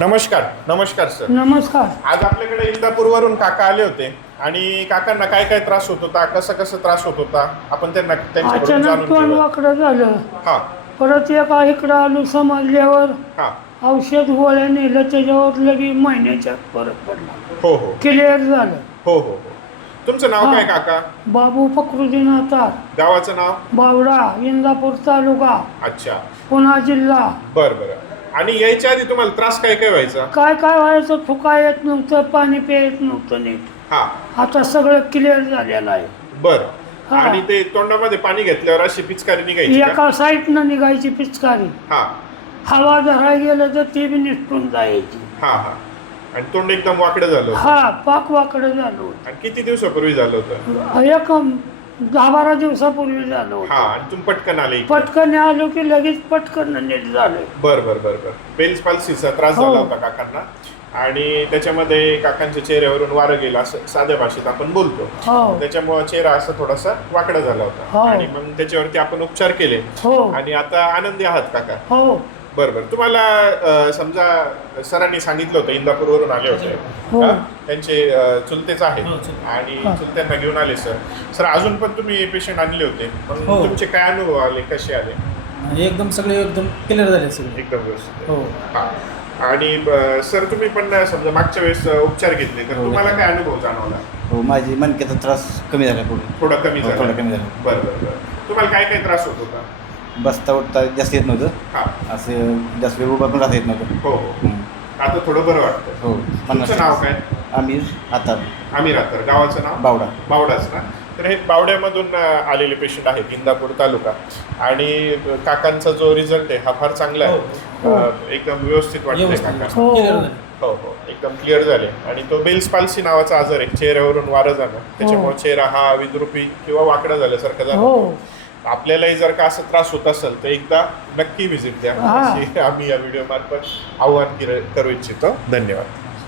नमस्कार नमस्कार सर. नमस्कार. आज आपल्याकडे इंदापूरवरून काका आले होते आणि काकांना काय काय त्रास होत होता, कसं त्रास होत होता, आपण त्यांच्याकडून अचानक जाणून तोंड घेऊया. वाकडं झालं. हा परत एका इकडं आलो समजल्यावर हा औषध गोळ्या नेलं त्याच्यावर लगे महिन्याच्या परत पडला. हो हो क्लिअर झालं. हो हो हो. तुमचं नाव काय काका? बाबू फकरुद्दीन आतार, गावाचं नाव? बावडा, इंदापूर तालुका, अच्छा. पुणे जिल्हा. बरं. आणि यायच्या आधी तुम्हाला त्रास काय काय व्हायचा? काय काय व्हायचं, फुका येत नव्हतं, पाणी प्यायत नव्हतं नीट. हा. आता सगळं क्लिअर झालेलं आहे. बरं. हा. आणि ते तोंडामध्ये पाणी घेतल्यावर अशी पिचकारी निघायची का? एका साईडनं निघायची पिचकारी. हा हवा धरायला गेलं तर ती बी निसटून जायची. हा हा. आणि तोंड एकदम वाकडं झालं होतं. हा, पाक वाकडं झालं होतं. आणि किती दिवसापूर्वी झालं होतं? एक 10-12 दिवसापूर्वी झालं हा. होतं. आणि तुम्ही पटकन आले इकडे. पटकन आलो की लगेच पटकन नीट झालं. बर. बेल्स पाल्सीचा त्रास हो. झाला होता काकांना आणि त्याच्यामध्ये काकांच्या चेहऱ्यावरून वारं गेलं असं साध्या भाषेत आपण बोलतो. हो त्याच्यामुळे चेहरा असा थोडासा वाकडा झाला हो. होता आणि मग त्याच्यावरती आपण उपचार केले हो आणि आता आनंदी आहात काका? हो बरं. तुम्हाला समजा सरांनी सांगितलं होतं इंदापूरवरून आले होते. हो. हा? त्यांचे चुलतेच आहेत आणि हा. चुलत्यांना घेऊन आले सर. अजून पण तुम्ही पेशंट आणले होते, मग हो. तुमचे काय अनुभव आले, कसे आले? एकदम सगळे एकदम क्लिअर झाले सगळे. एकदम व्यवस्थित. हो. हा. आणि सर तुम्ही पण समजा मागच्या वेळेस उपचार घेतले तर हो, तुम्हाला घेतले. काय अनुभव जाणवला? हो, माझी मणक्याचा त्रास कमी झाला पुढे. थोडा कमी हो, झाला? थोडा कमी झाला. बरं. तुम्हाला काय त्रास होत होता? बसता उठता जास्त येत नव्हतं. हा. असं जास्त वेळ उभा पण राहता येत नव्हतं. हो. हं. आता थोडं बरं वाटतं. हो. तुमचं नाव काय? आमिर आता आम्ही राहतो. गावाचं नाव? बावडा. बावडाच ना. तर हे बावड्यामधून आलेले पेशंट आहेत, इंदापूर तालुका. आणि काकांचा जो रिझल्ट आहे हा फार चांगला आहे. हो. एकदम व्यवस्थित वाटतंय व्यवस्थित. काका. हो. क्लिअर झाले. हो एकदम क्लिअर झाले. आणि तो बेल्स पाल्सी नावाचा आजार आहे, चेहऱ्यावरून वारं जाणं, त्याच्यामुळे चेहरा हा विद्रुपी किंवा वाकडा झाल्यासारखा झाला. हो. आपल्यालाही जर का असं त्रास होत असेल तर एकदा नक्की व्हिजिट द्या, हा. अशी आम्ही या व्हिडिओ मार्फत आव्हान करू इच्छितो. धन्यवाद.